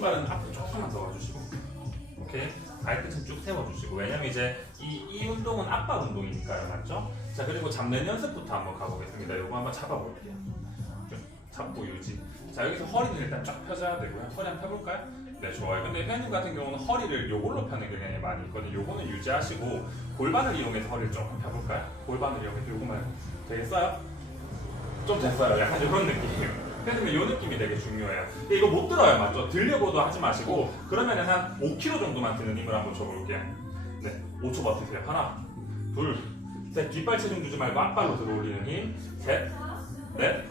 오른발은 앞으로 조금만 더 와주시고 오케이 발끝은 쭉 세워주시고 왜냐면 이제 이, 이 운동은 앞발 운동이니까요 맞죠? 자 그리고 잡는 연습부터 한번 가보겠습니다 요거 한번 잡아볼게요 좀 잡고 유지 자 여기서 허리는 일단 쫙 펴줘야 되고요 허리 한번 펴볼까요? 네 좋아요 근데 회원님 같은 경우는 허리를 요걸로 펴는 경향이 많이 있거든요 요거는 유지하시고 골반을 이용해서 허리를 조금 펴볼까요? 골반을 이용해서 요거 말고 되겠어요? 좀 됐어요 약간 이런 느낌이에요 회원님은 요 느낌이 되게 중요해요. 근데 이거 못 들어요 맞죠? 들려고도 하지 마시고 그러면은 한 5kg 정도만 드는 힘을 한번 줘볼게요. 네 5초 버티세요. 하나 둘 셋 뒷발 체중 주지 말고 앞발로 들어 올리는 힘 셋 넷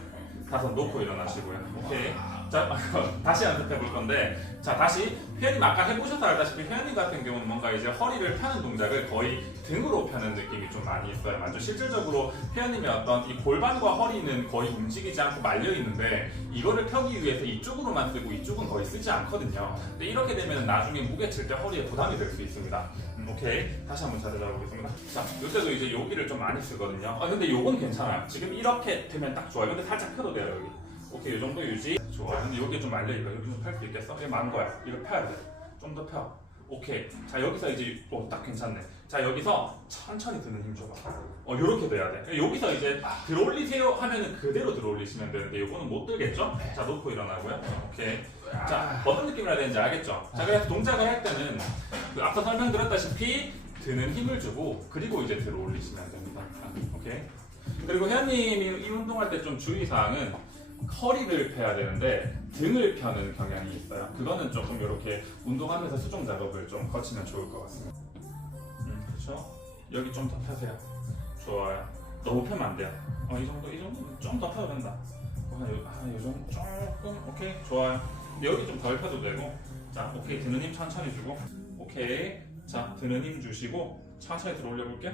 다섯 놓고 일어나시고요. 오케이 자 다시 연습해 볼 건데 자 다시 회원님 아까 해보셔서 알다시피 회원님 같은 경우는 뭔가 이제 허리를 펴는 동작을 거의 등으로 펴는 느낌이 좀 많이 있어요. 맞죠 실질적으로 회원님의 어떤 이 골반과 허리는 거의 움직이지 않고 말려 있는데 이거를 펴기 위해서 이쪽으로만 쓰고 이쪽은 거의 쓰지 않거든요. 근데 이렇게 되면 나중에 무게 칠 때 허리에 부담이 될 수 있습니다. 음, 오케이. 다시 한번 자세 잡아보겠습니다. 자 이때도 이제 여기를 좀 많이 쓰거든요. 아 근데 요건 괜찮아요. 지금 이렇게 되면 딱 좋아요. 근데 살짝 펴도 돼요 여기 오케이 이 정도 유지? 좋아요 근데 여기 좀 말려 이거. 여기 좀 펼 수 있겠어? 이거 많은 거야. 이거 펴야 돼좀 더 펴. 오케이. 자 여기서 이제 오딱 괜찮네. 자 여기서 천천히 드는 힘 줘봐. 어 요렇게 돼야 돼. 여기서 이제 들어올리세요 하면은 그대로 들어올리시면 되는데 요거는 못 들겠죠? 자 놓고 일어나고요. 오케이. 자 어떤 느낌이라 되는지 알겠죠? 자 그래서 동작을 할 때는 그 앞서 설명드렸다시피 드는 힘을 주고 그리고 이제 들어올리시면 됩니다. 오케이. 그리고 회원님이 이 운동할 때 좀 주의사항은 허리를 펴야 되는데 등을 펴는 경향이 있어요. 그거는 조금 이렇게 운동하면서 수정 작업을 좀 거치면 좋을 것 같습니다. 음, 그렇죠. 여기 좀 더 펴세요. 좋아요. 너무 펴면 안 돼요. 어, 이 정도, 이 정도는 좀 더 펴도 된다. 어, 한 요, 한 요 정도 조금, 오케이, 좋아요. 여기 좀 덜 펴도 되고, 자, 오케이, 드는 힘 천천히 주고, 오케이, 자, 드는 힘 주시고, 천천히 들어 올려볼게.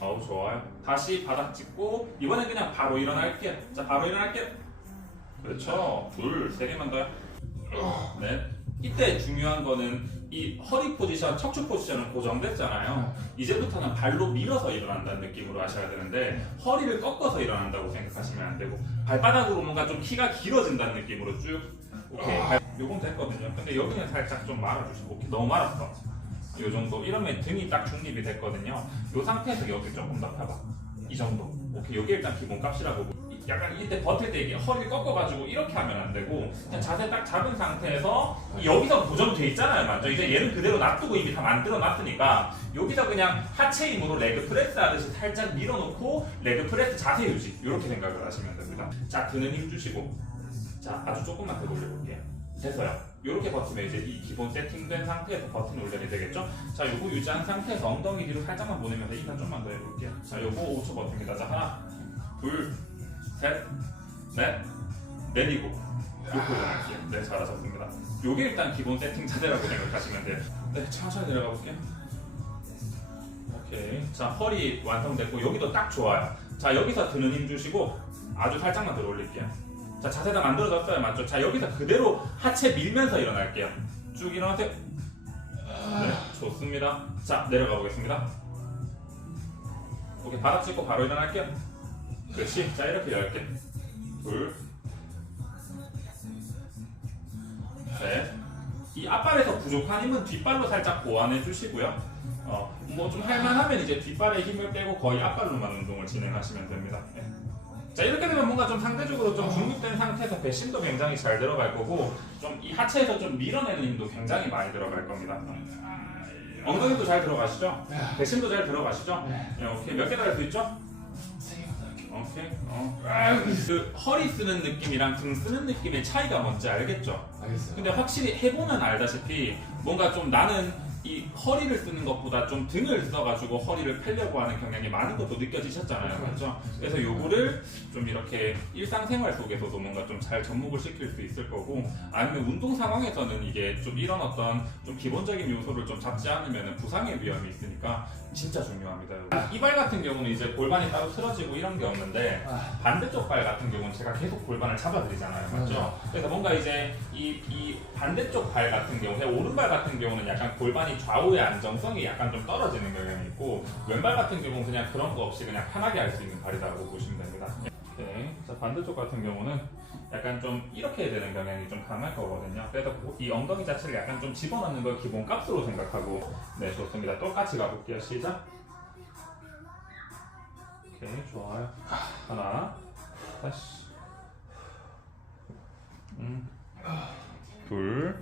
어우 좋아요. 다시 바닥 찍고 이번엔 그냥 바로 일어날게요. 자 바로 일어날게요. 그렇죠. 둘, 세 개만 더요. 네. 이때 중요한 거는 이 허리 포지션, 척추 포지션은 고정됐잖아요. 이제부터는 발로 밀어서 일어난다는 느낌으로 하셔야 되는데 허리를 꺾어서 일어난다고 생각하시면 안 되고 발바닥으로 뭔가 좀 키가 길어진다는 느낌으로 쭉 오케이. 발, 요건 됐거든요. 근데 여기는 살짝 좀 말아주시고 오케이. 너무 말았어. 이 정도 이러면 등이 딱 중립이 됐거든요. 이 상태에서 여기 조금 더 펴봐. 이 정도. 오케이 여기 일단 기본 값이라고. 이- 약간 이때 버틸 때 이게 허리를 꺾어가지고 이렇게 하면 안 되고 그냥 자세 딱 잡은 상태에서 이 여기서 고정돼 있잖아요, 맞죠? 이제 얘는 그대로 놔두고 이미 다 만들어 놨으니까 여기서 그냥 하체 힘으로 레그 프레스 하듯이 살짝 밀어놓고 레그 프레스 자세 유지 이렇게 생각을 하시면 됩니다. 자 드는 힘 주시고 자 아주 조금만 더 올려볼게요. 됐어요. 이렇게 버티면 이제 이 기본 세팅된 상태에서 버튼 올려야 되겠죠? 자, 요거 유지한 상태에서 엉덩이 뒤로 살짝만 보내면서 일단 좀만 더 해볼게요. 자, 요거 5초 버팁니다. 자, 하나, 둘, 셋, 넷, 내리고 요거 일어날게요. 네, 잘하셨습니다. 요게 일단 기본 세팅 자세라고 생각하시면 돼요. 네, 천천히 내려가 볼게요. 오케이. 자, 허리 완성됐고 여기도 딱 좋아요. 자, 여기서 드는 힘 주시고 아주 살짝만 들어 올릴게요. 자 자세가 만들어졌어요. 맞죠? 자 여기서 그대로 하체 밀면서 일어날게요. 쭉 일어나세요. 네 좋습니다. 자 내려가 보겠습니다. 오케이 바닥 짚고 바로 일어날게요. 그렇지. 자 이렇게 열게. 둘셋 이 앞발에서 부족한 힘은 뒷발로 살짝 보완해 주시고요. 어, 뭐 좀 할만하면 이제 뒷발에 힘을 빼고 거의 앞발로만 운동을 진행하시면 됩니다. 네. 자 이렇게 되면 뭔가 좀 상대적으로 좀 중립된 상태에서 배심도 굉장히 잘 들어갈 거고 좀 이 하체에서 좀 밀어내는 힘도 굉장히 많이 들어갈 겁니다. 엉덩이도 잘 들어가시죠? 배심도 잘 들어가시죠? 네, 오케이 몇 개 달 수 있죠? 오케이. 어. 그 허리 쓰는 느낌이랑 등 쓰는 느낌의 차이가 뭔지 알겠죠? 알겠어요. 근데 확실히 해보면 알다시피 뭔가 좀 나는 이 허리를 쓰는 것보다 좀 등을 써가지고 허리를 펴려고 하는 경향이 많은 것도 느껴지셨잖아요, 맞죠? 그래서 요거를 좀 이렇게 일상생활 속에서도 뭔가 좀 잘 접목을 시킬 수 있을 거고 아니면 운동 상황에서는 이게 좀 이런 어떤 좀 기본적인 요소를 좀 잡지 않으면 부상의 위험이 있으니까 진짜 중요합니다. 이발 같은 경우는 이제 골반이 따로 틀어지고 이런 게 없는데 아, 반대쪽 발 같은 경우는 제가 계속 골반을 잡아드리잖아요. 맞죠? 그래서 뭔가 이제 이, 이 반대쪽 발 같은 경우, 오른발 같은 경우는 약간 골반 이 좌우의 안정성이 약간 좀 떨어지는 경향이 있고, 왼발 같은 경우는 그냥 그런 거 없이 그냥 편하게 할 수 있는 발이라고 보시면 됩니다. 자, 자, 반대쪽 같은 경우는 약간 좀 이렇게 되는 경향이 좀 강할 거거든요. 그래서 이 엉덩이 자체를 약간 좀 집어넣는 걸 기본 값으로 생각하고 네 좋습니다. 똑같이 가볼게요. 시작. 오케이 좋아요. 하나 다시 음. 둘